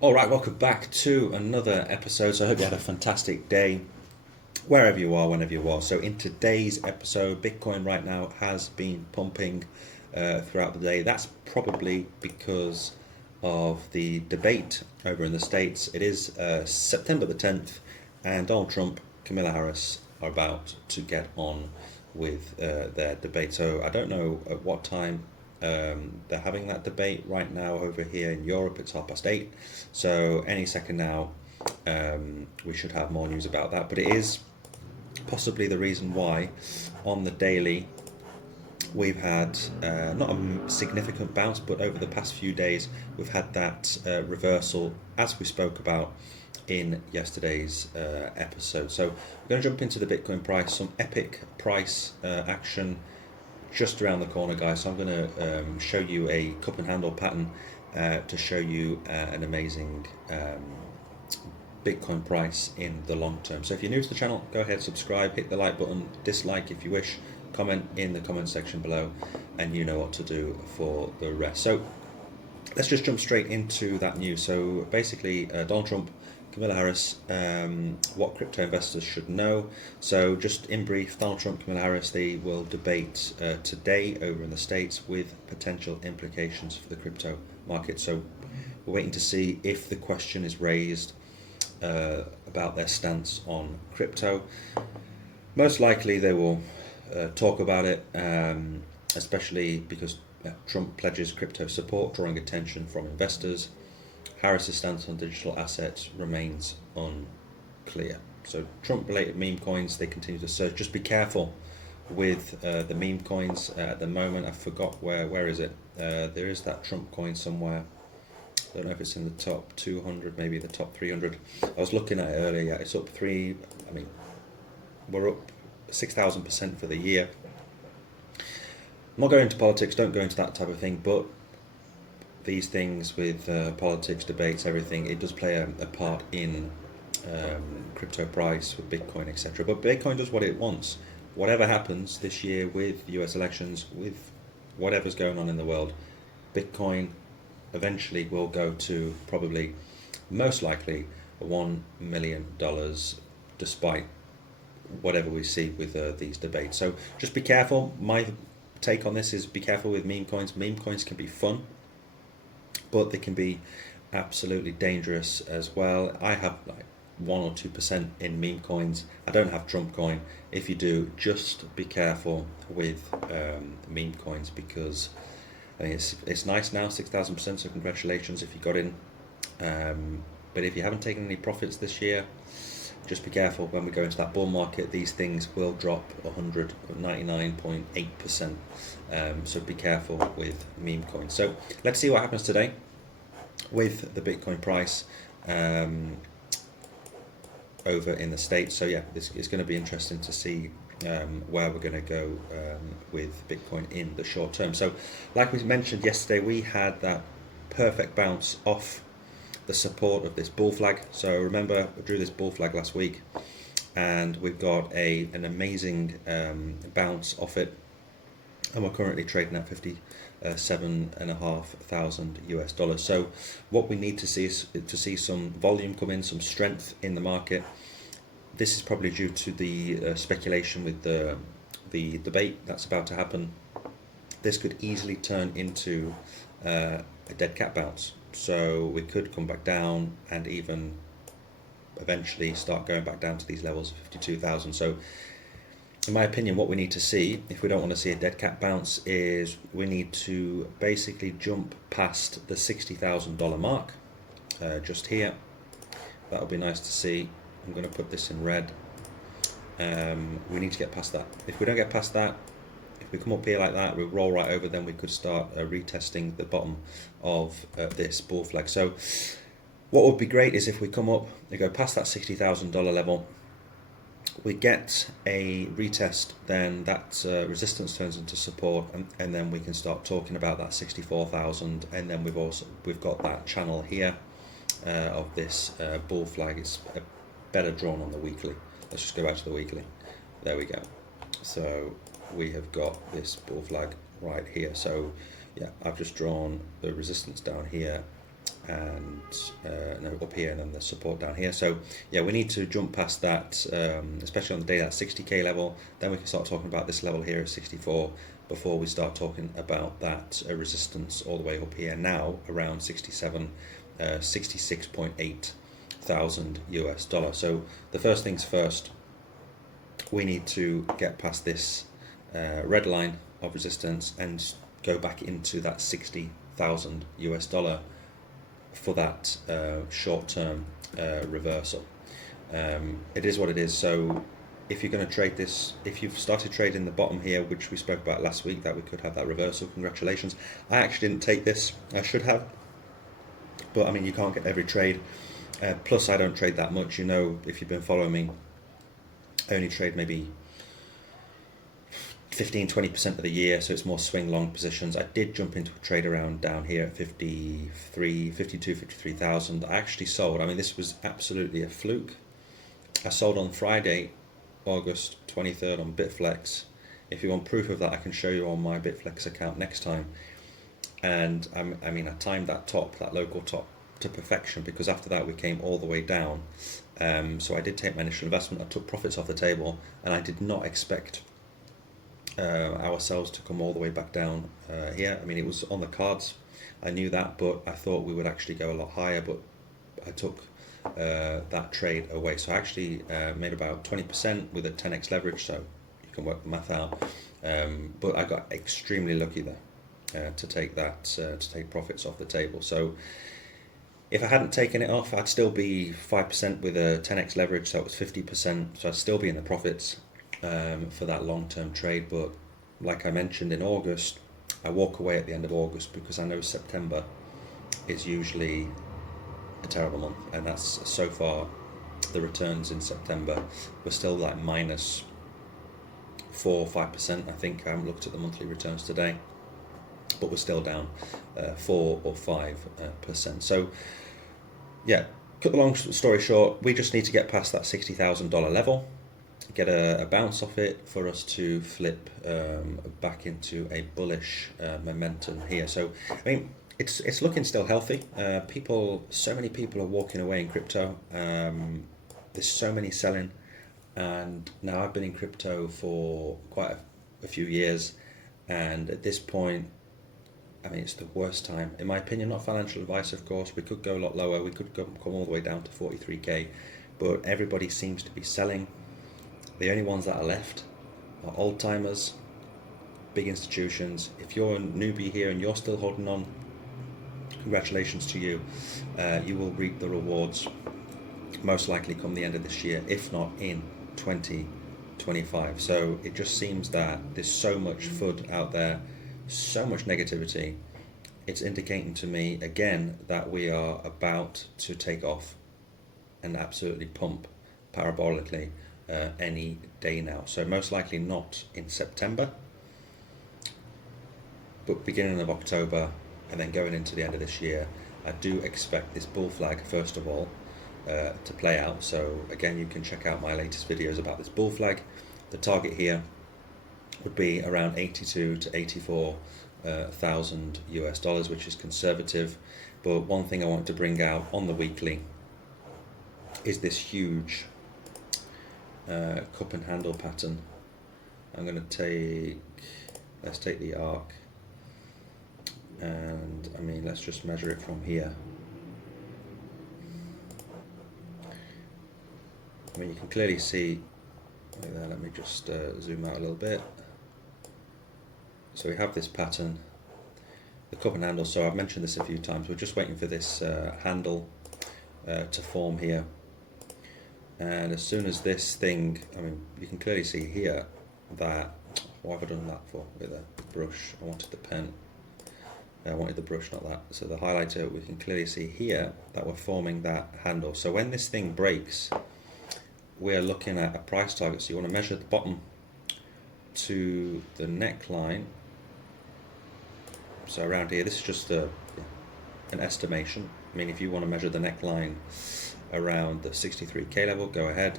All right, welcome back to another episode. So I hope you had a fantastic day wherever you are, whenever you are. So in today's episode, Bitcoin right now has been pumping throughout the day. That's probably because of the debate over in the States. It is September the 10th, and Donald Trump, Kamala Harris are about to get on with their debate. So I don't know at what time they're having that debate right now over here in Europe. It's 8:30, so any second now we should have more news about that. But it is possibly the reason why on the daily we've had not a significant bounce, but over the past few days we've had that reversal as we spoke about in yesterday's episode. So we're going to jump into the Bitcoin price, some epic price action just around the corner, guys. So I'm going to show you a cup and handle pattern to show you an amazing Bitcoin price in the long term. So if you're new to the channel, go ahead, subscribe, hit the like button, dislike if you wish, comment in the comment section below, and you know what to do for the rest. So let's just jump straight into that news. So basically, Donald Trump, Kamala Harris, what crypto investors should know. So just in brief, Donald Trump, Kamala Harris, they will debate today over in the States with potential implications for the crypto market. So we're waiting to see if the question is raised about their stance on crypto. Most likely they will talk about it, especially because Trump pledges crypto support, drawing attention from investors. Harris's stance on digital assets remains unclear. So Trump-related meme coins, they continue to surge. Just be careful with the meme coins at the moment. I forgot where is it? There is that Trump coin somewhere. I don't know if it's in the top 200, maybe the top 300. I was looking at it earlier. Yeah, it's up we're up 6,000% for the year. I'm not going into politics, don't go into that type of thing, but these things with politics, debates, everything, it does play a part in crypto price with Bitcoin, etc. But Bitcoin does what it wants. Whatever happens this year with US elections, with whatever's going on in the world, Bitcoin eventually will go to probably, most likely, $1 million, despite whatever we see with these debates. So just be careful. My take on this is be careful with meme coins. Meme coins can be fun, but they can be absolutely dangerous as well. I have like 1 or 2% in meme coins. I don't have Trump coin. If you do, just be careful with meme coins, because I mean, it's nice now, 6,000%, so congratulations if you got in. But if you haven't taken any profits this year, just be careful. When we go into that bull market, these things will drop 199.8%. So be careful with meme coins. So let's see what happens today with the Bitcoin price over in the States. So yeah, it's going to be interesting to see where we're going to go with Bitcoin in the short term. So like we mentioned yesterday, we had that perfect bounce off the support of this bull flag. So remember, we drew this bull flag last week, and we've got an amazing bounce off it, and we're currently trading at $57,500 US. So what we need to see is to see some volume come in, some strength in the market. This is probably due to the speculation with the debate that's about to happen. This could easily turn into a dead cat bounce. So we could come back down and even eventually start going back down to these levels of 52,000. So in my opinion, what we need to see, if we don't want to see a dead cat bounce, is we need to basically jump past the $60,000 mark just here. That would be nice to see. I'm going to put this in red. We need to get past that. If we don't get past that, if we come up here like that, we roll right over, then we could start retesting the bottom of this bull flag. So what would be great is if we come up and go past that $60,000 level, we get a retest, then that resistance turns into support, and then we can start talking about that 64,000, and then we've got that channel here of this bull flag. It's better drawn on the weekly. Let's just go back to the weekly. There we go. So we have got this bull flag right here. So yeah, I've just drawn the resistance down here, and up here, and then the support down here. So yeah, we need to jump past that, especially on the day at 60k level. Then we can start talking about this level here at 64 before we start talking about that resistance all the way up here now around 67, 66.8 thousand US dollar. So the first things first, we need to get past this red line of resistance and go back into that 60,000 US dollar for that short-term reversal. It is what it is. So if you're going to trade this, if you've started trading the bottom here, which we spoke about last week, that we could have that reversal, congratulations. I actually didn't take this. I should have, but I mean, you can't get every trade. Plus, I don't trade that much. You know, if you've been following me, I only trade maybe 15-20% of the year, so it's more swing long positions. I did jump into a trade around down here at 53,000. I actually sold. I mean, this was absolutely a fluke. I sold on Friday, August 23rd on Bitflex. If you want proof of that, I can show you on my Bitflex account next time. And I mean, I timed that top, that local top, to perfection, because after that we came all the way down. So I did take my initial investment. I took profits off the table, and I did not expect ourselves to come all the way back down here. I mean, it was on the cards, I knew that, but I thought we would actually go a lot higher, but I took that trade away. So I actually made about 20% with a 10x leverage, so you can work the math out, but I got extremely lucky there to take that, to take profits off the table. So if I hadn't taken it off, I'd still be 5% with a 10x leverage, so it was 50%, so I'd still be in the profits for that long-term trade. But like I mentioned, in August, I walk away at the end of August because I know September is usually a terrible month, and that's so far the returns in September were still like minus 4 or 5%. I think I haven't looked at the monthly returns today, but we're still down 4 or 5%. So yeah, cut the long story short, we just need to get past that $60,000 level, get a bounce off it for us to flip back into a bullish momentum here. So I mean, it's looking still healthy. So many people are walking away in crypto. There's so many selling, and now I've been in crypto for quite a few years, and at this point, I mean, it's the worst time, in my opinion. Not financial advice, of course. We could go a lot lower. We could come all the way down to 43k, but everybody seems to be selling. The only ones that are left are old timers, big institutions. If you're a newbie here and you're still holding on, congratulations to you. You will reap the rewards most likely come the end of this year, if not in 2025. So it just seems that there's so much FUD out there, so much negativity. It's indicating to me again that we are about to take off and absolutely pump parabolically any day now. So most likely not in September, but beginning of October, and then going into the end of this year. I do expect this bull flag, first of all, to play out. So again, you can check out my latest videos about this bull flag. The target here would be around 82 to 84 thousand US dollars, which is conservative. But one thing I want to bring out on the weekly is this huge cup and handle pattern. I'm going to let's take the arc, and I mean, let's just measure it from here. I mean, you can clearly see there. Let me just zoom out a little bit. So we have this pattern, the cup and handle. So I've mentioned this a few times. We're just waiting for this handle to form here. And as soon as this thing, I mean, you can clearly see here that, what have I done that for with a brush? I wanted the pen. I wanted the brush, not that. So the highlighter, we can clearly see here that we're forming that handle. So when this thing breaks, we're looking at a price target. So you want to measure the bottom to the neckline. So around here, this is just an estimation. I mean, if you want to measure the neckline around the 63k level, go ahead.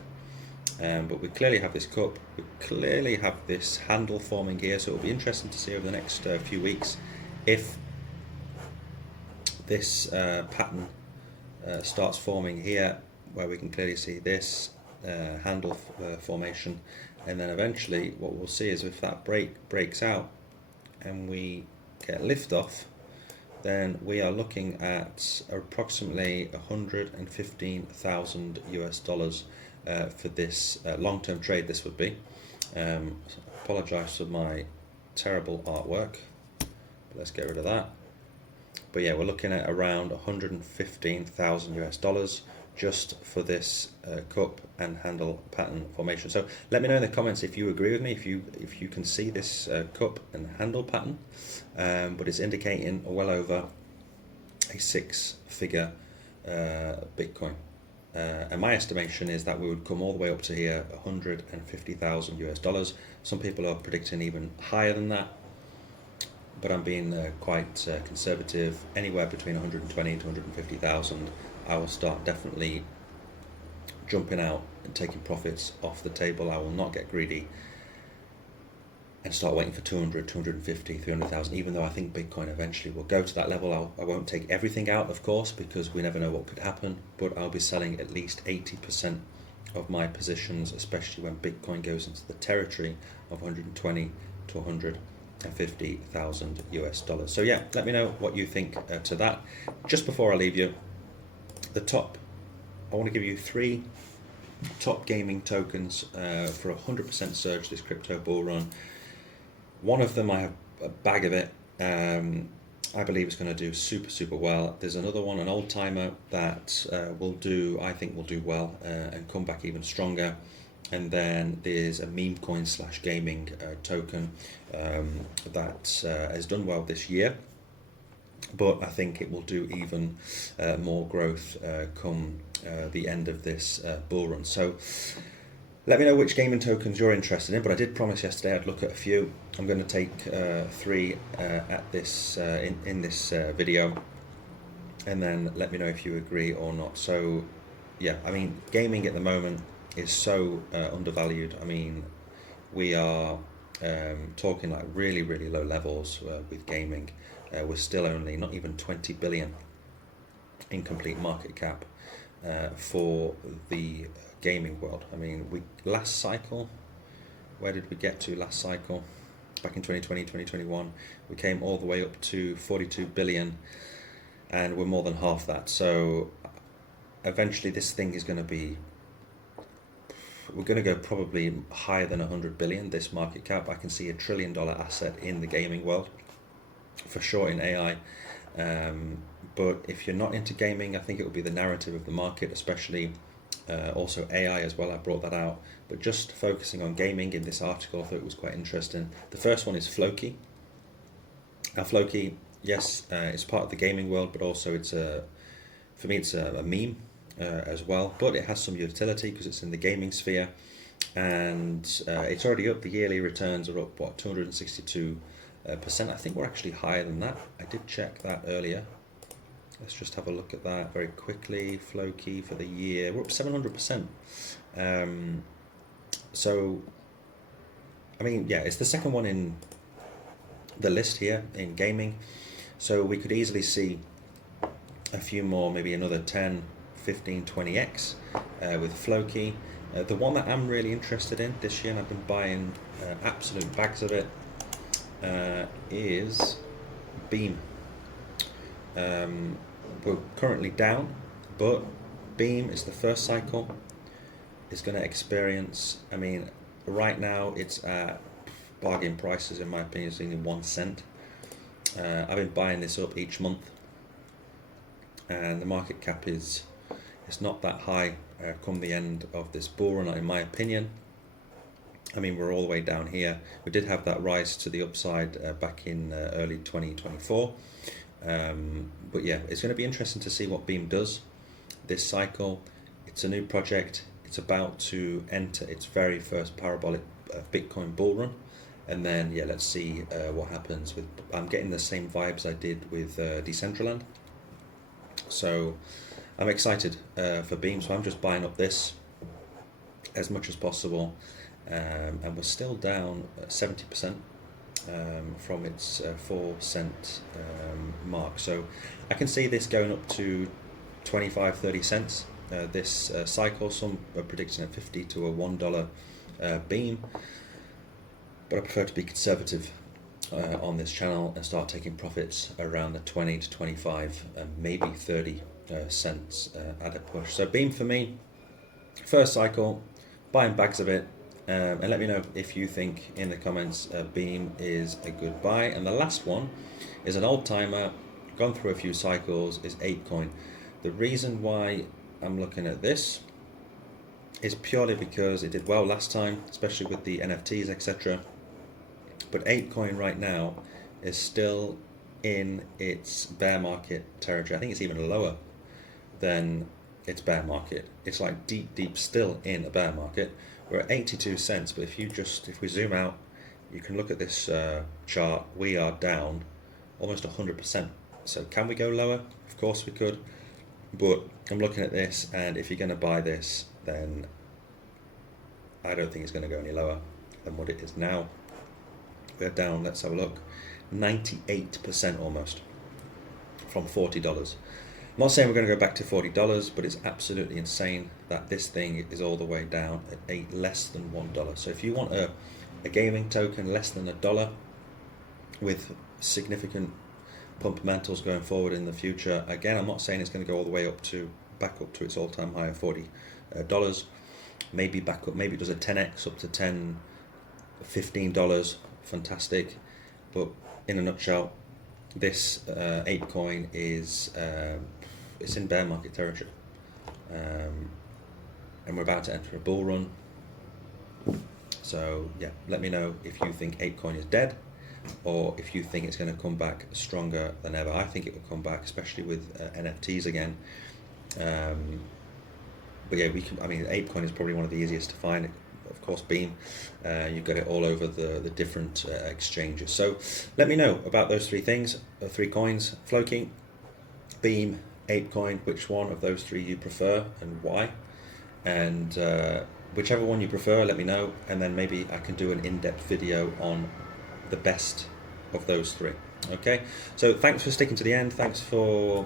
But we clearly have this cup, we clearly have this handle forming here, so it'll be interesting to see over the next few weeks if this pattern starts forming here, where we can clearly see this handle formation, and then eventually what we'll see is if that breaks out and we get liftoff, then we are looking at approximately 115,000 US dollars for this long-term trade. This would be. Apologize for my terrible artwork, but let's get rid of that. But yeah, we're looking at around 115,000 US dollars just for this cup and handle pattern formation. So let me know in the comments if you agree with me, if you can see this cup and handle pattern, but it's indicating well over a 6-figure Bitcoin. And my estimation is that we would come all the way up to here, 150,000 US dollars. Some people are predicting even higher than that, but I'm being quite conservative. Anywhere between 120 to 150,000. I will start definitely jumping out and taking profits off the table. I will not get greedy and start waiting for 200, 250, 300,000, even though I think Bitcoin eventually will go to that level. I won't take everything out, of course, because we never know what could happen, but I'll be selling at least 80% of my positions, especially when Bitcoin goes into the territory of 120 to 150,000 US dollars. So yeah, let me know what you think to that. Just before I leave you, I want to give you 3 top gaming tokens for 100% surge this crypto bull run. One of them, I have a bag of it. I believe it's going to do super well. There's another one, an old timer, that I think will do well and come back even stronger. And then there's a meme coin / gaming token that has done well this year, but I think it will do even more growth come the end of this bull run. So let me know which gaming tokens you're interested in, but I did promise yesterday I'd look at a few. I'm going to take 3 at this in this video, and then let me know if you agree or not. So yeah, I mean, gaming at the moment is so undervalued. I mean, we are talking like really low levels with gaming. We're still only not even 20 billion in complete market cap for the gaming world. I mean, last cycle, where did we get to last cycle? Back in 2020, 2021, we came all the way up to 42 billion, and we're more than half that. So eventually this thing is going to be, we're going to go probably higher than 100 billion, this market cap. I can see $1 trillion asset in the gaming world, for sure, in AI. But if you're not into gaming, I think it will be the narrative of the market, especially also AI as well. I brought that out, but just focusing on gaming in this article, I thought it was quite interesting. The first one is Floki. Now Floki, yes, it's part of the gaming world, but also for me it's a meme as well, but it has some utility because it's in the gaming sphere, and it's already up. The yearly returns are up, what, 262%. I think we're actually higher than that. I did check that earlier. Let's just have a look at that very quickly. Floki for the year, we're up 700%. So, I mean, yeah, it's the second one in the list here in gaming. So we could easily see a few more, maybe another 10, 15, 20x with Floki. The one that I'm really interested in this year, and I've been buying absolute bags of it, is Beam. We're currently down, but Beam is the first cycle. It's going to experience, I mean, right now it's at bargain prices, in my opinion. It's only 1 cent. I've been buying this up each month, and the market cap it's not that high come the end of this bull run, in my opinion. I mean, we're all the way down here. We did have that rise to the upside back in early 2024. But yeah, it's going to be interesting to see what Beam does this cycle. It's a new project. It's about to enter its very first parabolic Bitcoin bull run. And then, yeah, let's see what happens with. I'm getting the same vibes I did with Decentraland. So I'm excited for Beam. So I'm just buying up this as much as possible. And we're still down 70% from its 4 cent mark. So I can see this going up to 25-30 cents this cycle. Some are predicting a 50 to a $1 beam, but I prefer to be conservative on this channel and start taking profits around the 20 to 25 and maybe 30 cents at a push. So beam for me, first cycle, buying bags of it, and let me know if you think in the comments beam is a good buy. And the last one is an old timer, gone through a few cycles, is ApeCoin. The reason why I'm looking at this is purely because it did well last time, especially with the NFTs, etc. But ApeCoin right now is still in its bear market territory. I think it's even lower than its bear market. It's like deep still in a bear market. We're at 82 cents, but if we zoom out, you can look at this chart. We are down almost 100%. So can we go lower? Of course we could, but I'm looking at this, and if you're going to buy this, then I don't think it's going to go any lower than what it is now. We're down, let's have a look, 98% almost from $40. I'm not saying we're going to go back to $40, but it's absolutely insane that this thing is all the way down at less than $1. So if you want a gaming token less than $1 with significant pump mentals going forward in the future, again, I'm not saying it's going to go all the way back up to its all-time high of $40. Maybe back up, maybe it does a 10x up to $10, $15, fantastic. But in a nutshell, this ApeCoin is it's in bear market territory, and we're about to enter a bull run. So yeah, let me know if you think ApeCoin is dead, or if you think it's going to come back stronger than ever. I think it will come back, especially with NFTs again. But yeah, ApeCoin is probably one of the easiest to find. Of course, Beam, you've got it all over the different exchanges. So let me know about those three things, three coins: Floki, Beam, ApeCoin. Which one of those three you prefer and why? And whichever one you prefer, let me know, and then maybe I can do an in-depth video on the best of those three. Okay, so thanks for sticking to the end. Thanks for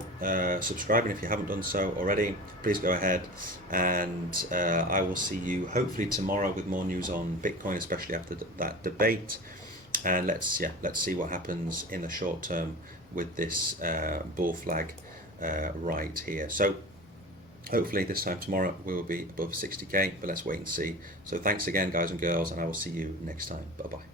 subscribing if you haven't done so already. Please go ahead, and I will see you hopefully tomorrow with more news on Bitcoin, especially after that debate. And let's see what happens in the short term with this bull flag right here. So hopefully this time tomorrow we will be above 60k, but let's wait and see. So thanks again, guys and girls, and I will see you next time. Bye bye.